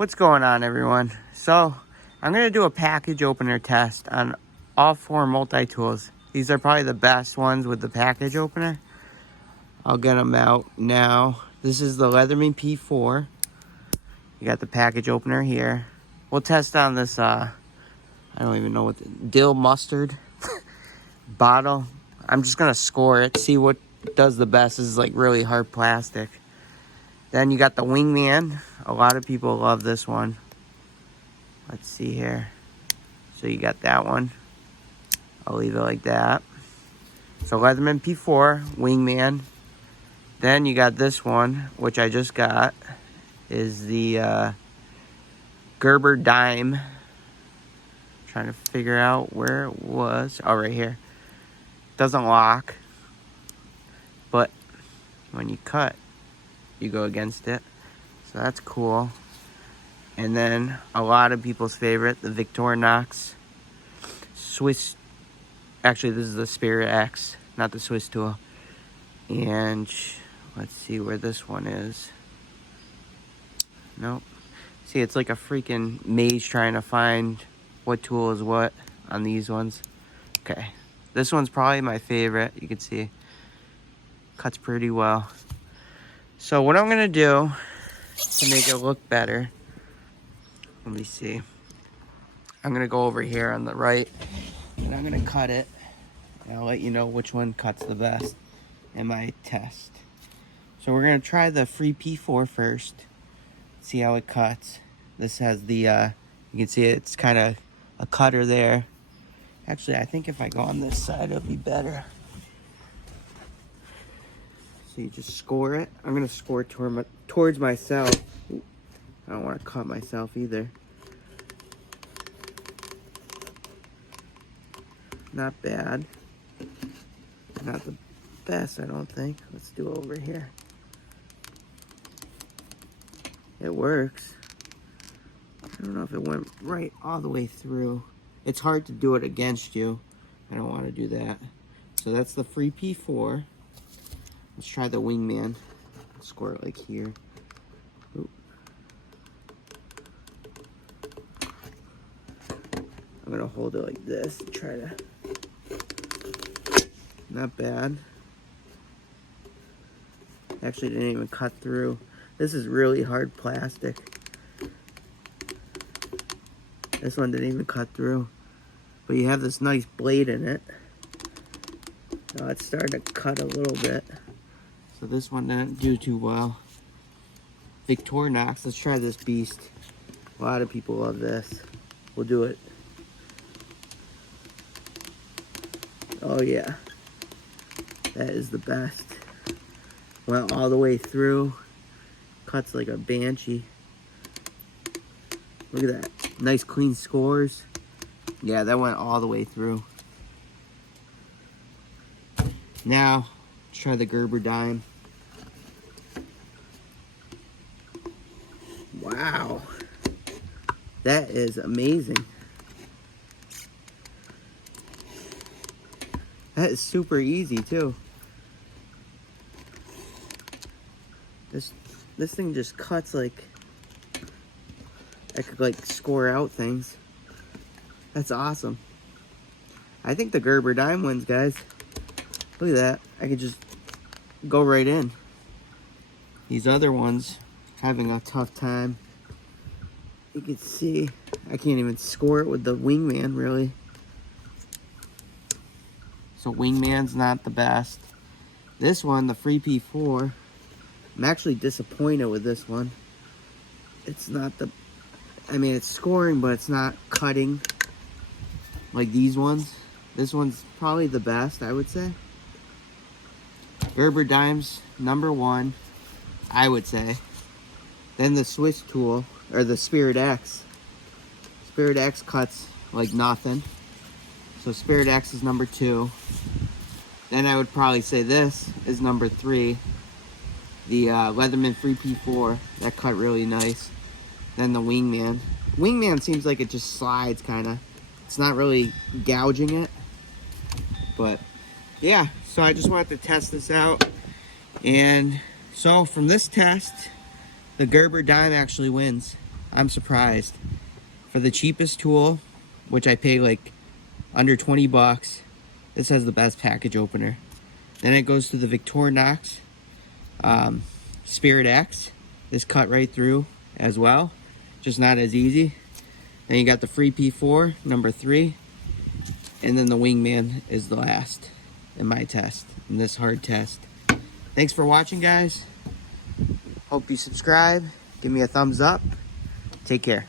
What's going on, everyone? So I'm going to do a package opener test on all 4 multi-tools. These are probably the best ones with the package opener. I'll get them out now. This is the Leatherman P4. You got the package opener here. We'll test on this, I don't even know what, dill mustard bottle. I'm just going to score it, see what does the best. This is like really hard plastic. Then you got the wingman. A lot of people love this one. Let's see here. So you got that one. I'll leave it like that. So Leatherman P4, wingman. Then you got this one, which I just got, is the Gerber dime. Trying to figure out where it was. Oh, right here. Doesn't lock, but when you cut, you go against it. So that's cool. And then a lot of people's favorite, the Vixtorinox Swiss. Actually, this is the Spirit X, not the Swiss tool. And let's see where this one is. Nope. See, it's like a freaking maze trying to find what tool is what on these ones. Okay. This one's probably my favorite. You can see cuts pretty well. So what I'm going to do to make it look better, let me see. I'm going to go over here on the right and I'm going to cut it. And I'll let you know which one cuts the best in my test. So we're going to try the free P4 first. See how it cuts. This has the, you can see it's kind of a cutter there. Actually, I think if I go on this side, it'll be better. So you just score it. I'm going to score towards myself. Ooh, I don't want to cut myself either. Not bad. Not the best, I don't think. Let's do it over here. It works. I don't know if it went right all the way through. It's hard to do it against you. I don't want to do that. So that's the free P4. Let's try the wingman. Score it like here. Ooh. I'm gonna hold it like this and try to. Not bad. Actually didn't even cut through. This is really hard plastic. This one didn't even cut through. But you have this nice blade in it. Now it's starting to cut a little bit. So this one didn't do too well. Vixtorinox, let's try this beast. A lot of people love this. We'll do it. Oh yeah. That is the best. Went all the way through. Cuts like a banshee. Look at that. Nice clean scores. Yeah, that went all the way through. Now, let's try the Gerber dime. Wow. That is amazing. That is super easy too. This thing just cuts like I could like score out things. That's awesome. I think the Gerber dime wins, guys. Look at that. I could just go right in. These other ones having a tough time. You can see I can't even score it with the wingman really. So wingman's not the best. This one, the free P4, I'm actually disappointed with this one. It's not the, I mean it's scoring, but it's not cutting like these ones. This one's probably the best, I would say. Gerber dimes, #1, I would say. Then the Swiss tool, or the Spirit X. Spirit X cuts like nothing. So Spirit X is #2. Then I would probably say this is #3. The Leatherman Free P4, that cut really nice. Then the wingman. Wingman seems like it just slides kind of. It's not really gouging it. But yeah, so I just wanted to test this out. And so from this test, the Gerber dime actually wins. I'm surprised. For the cheapest tool, which I pay like under 20 bucks, this has the best package opener. Then it goes to the Vixtorinox Spirit X. This cut right through as well, just not as easy. Then you got the Free P4, number 3. And then the Wingman is the last in my test, in this hard test. Thanks for watching, guys. Hope you subscribe. Give me a thumbs up. Take care.